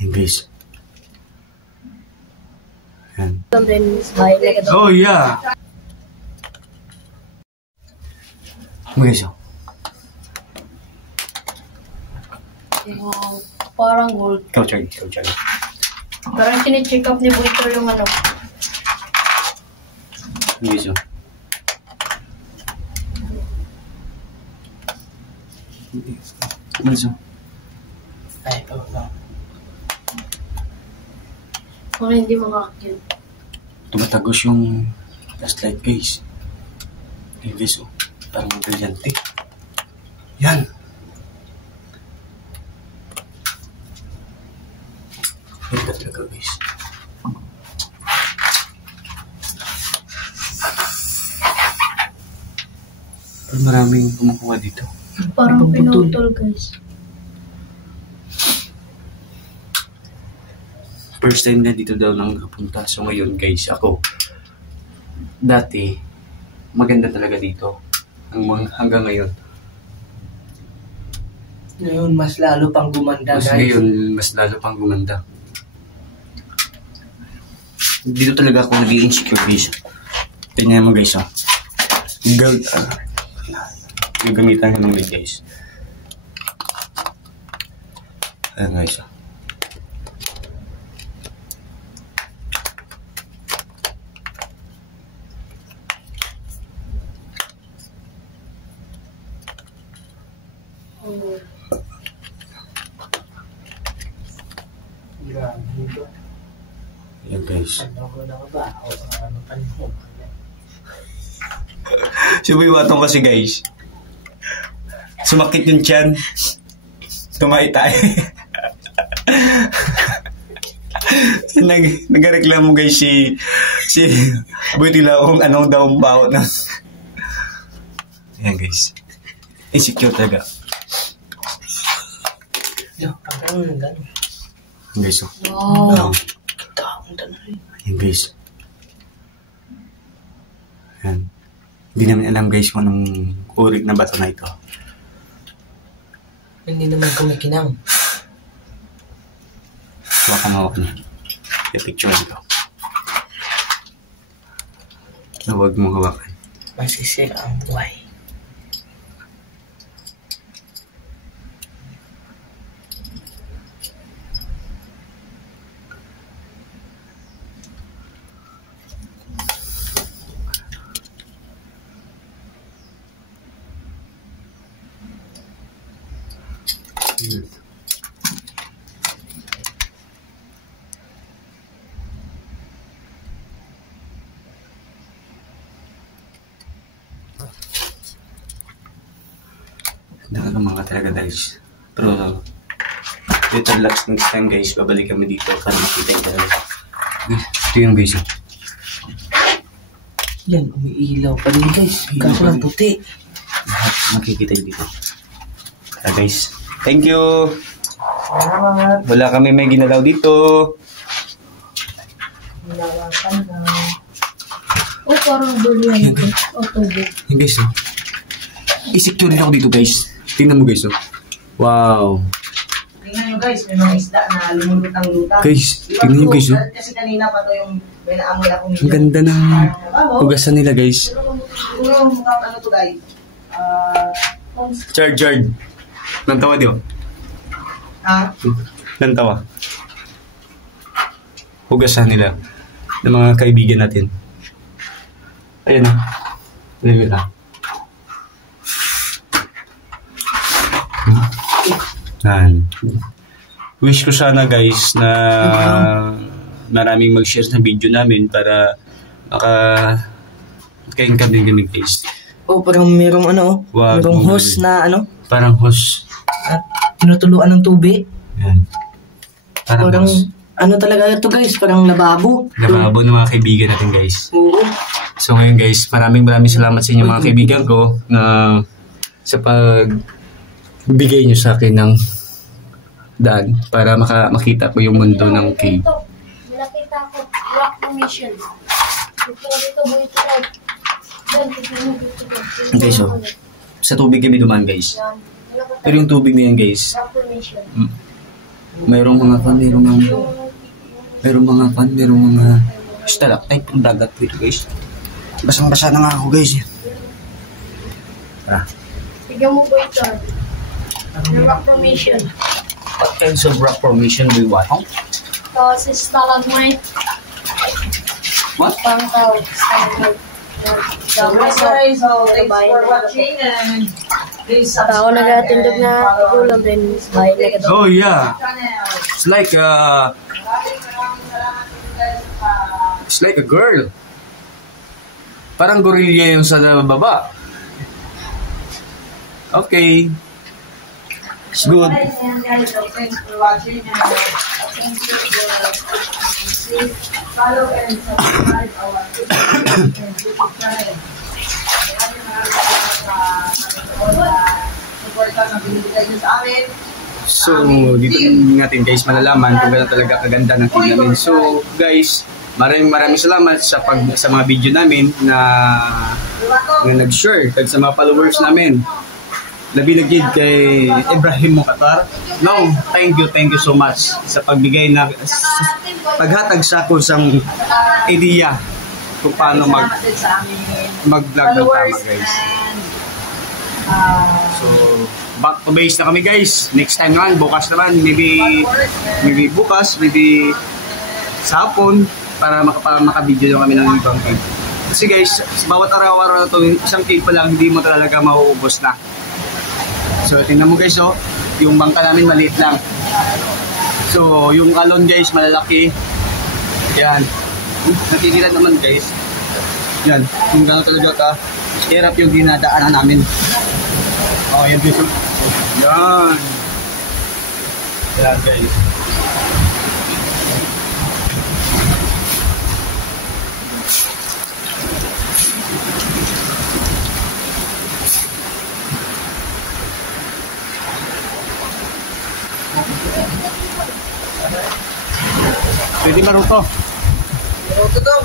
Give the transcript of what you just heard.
Yan guys. Yan. Oh yeah. Guys, oh. Wow, parang gold. Ikaw, Charlie. Parang sini-check up ni Buitro yung ano. Guys, oh. Guys, oh. Ay, ito na. Kung hindi makakakil. Tumatagos yung flashlight guys. Yan guys, oh. Parang brilyante. Yan. Ganda talaga guys. Pero maraming kumukuha dito. Parang pinutol guys. First time na dito daw nang nakapunta. So ngayon guys, ako dati maganda talaga dito hanggang ngayon. Ngayon, mas lalo pang gumanda, Mas guys. ngayon, mas lalo pang gumanda. Dito talaga ako naging insecure guys. Tingnan mo guys, oh. Gold, gagamitan ko ng guys. Ayan guys, oh. Ayan guys. Ano ko na ba? O ano pa mo? Si Boy Watong kasi guys, sumakit yung tiyan. Tumahi tayo. Nagreklamo guys si Boy Tila kung anong daw ang bawat na. Ayan guys. Insecure talaga. Yo, parang gano'n. Ayan guys, oh. Wow. Ayan guys. Ayan. Hindi namin alam guys kung anong uri na bato na ito. Hindi naman kumikinang. Hawak niya. Yung picture nito. Na huwag mong hawakan. Masisira ang buhay. Nakakamaga talaga guys. Pero later next time guys, babalik kami dito para makita yung talaga. Ito yung guys. Yan, umiilaw pa din guys. Kaso lang puti. Lahat makikita yung dito. Kaya guys, thank you! Salamat. Wala kami may ginalaw dito. Salamat na. Oh, parang durian guys. O, tubig. Yan guys, oh. I-secure din ako dito guys. Tingnan mo guys, oh. Wow. Tingnan nyo guys, may mga isda na lumulutang-lutang. Guys, tingnan nyo guys, oh. Kasi kanina pa to yung may naamoy akong Ang ganda ng hugasan nila guys. Siguro mukhang ano to guys. Chard. Nantawa di, oh. Ha? Nantawa. Hugasan nila ng mga kaibigan natin. Ayan, oh. Level na. Yan. Wish ko sana guys na maraming mag-share sa video namin para maka-income din kami guys. Oh, parang merong ano, Wag, merong mga hose na ano, Parang hose. at tinutuluan ng tubig. Yan. Parang Parang hose. ano talaga ito guys, parang lababo. Lababo ng mga kaibigan natin guys. Oo. So ngayon guys, maraming salamat sa inyo mga kaibigan ko na sa pagbigay nyo sa akin ng daan para makita ko yung mundo ng cave. Nakita ko rock formation. Dito, Buitro. Okay, so sa tubig kami dumaan guys. Pero yung tubig na yan guys, Mayroong mga stalactite ng dagat dito guys. Basang-basa na nga ako guys. Bigyan mo po ito. Yung rock formation. What kinds of rock formation do you want? Tapos stalagmite. What? Pangkaw. Stalagmite. So guys, so thanks for watching and please subscribe. Ako nagatindog na ulam din. Bahay na ka Oh yeah. Channel. It's like a girl. Parang gorilla yung sa baba. Okay. It's good. Guys, so thanks for watching and thank you for please follow and subscribe our YouTube channel. Support na binibigay niyo sa amin. So, dito natin guys malalaman kung gano'n talaga kaganda ng team namin. So, guys, maraming salamat sa mga video namin na nag-share sa mga followers namin. Labi lagi kay Ibrahim Mokatar. No, thank you so much sa pagbigay na paghatag sa ako sang ideya kung paano mag-vlog ng tama guys. So, back to base na kami guys. Next time naman, bukas naman, maybe bukas, maybe sa hapon para makabideo kami ng ibang cake. Kasi guys, bawat araw-araw na to, isang cake pa lang, hindi mo talaga mauubos na. So, tingnan mo guys, oh, yung bangka namin maliit lang. So, yung alon guys, malalaki. Yan. Nakikita naman guys. Yan. Kung gano'n talaga ka, hirap yung dinadaanan namin. Oh, yan guys. Yan. Yan guys. Pwede maruto. Maruto daw.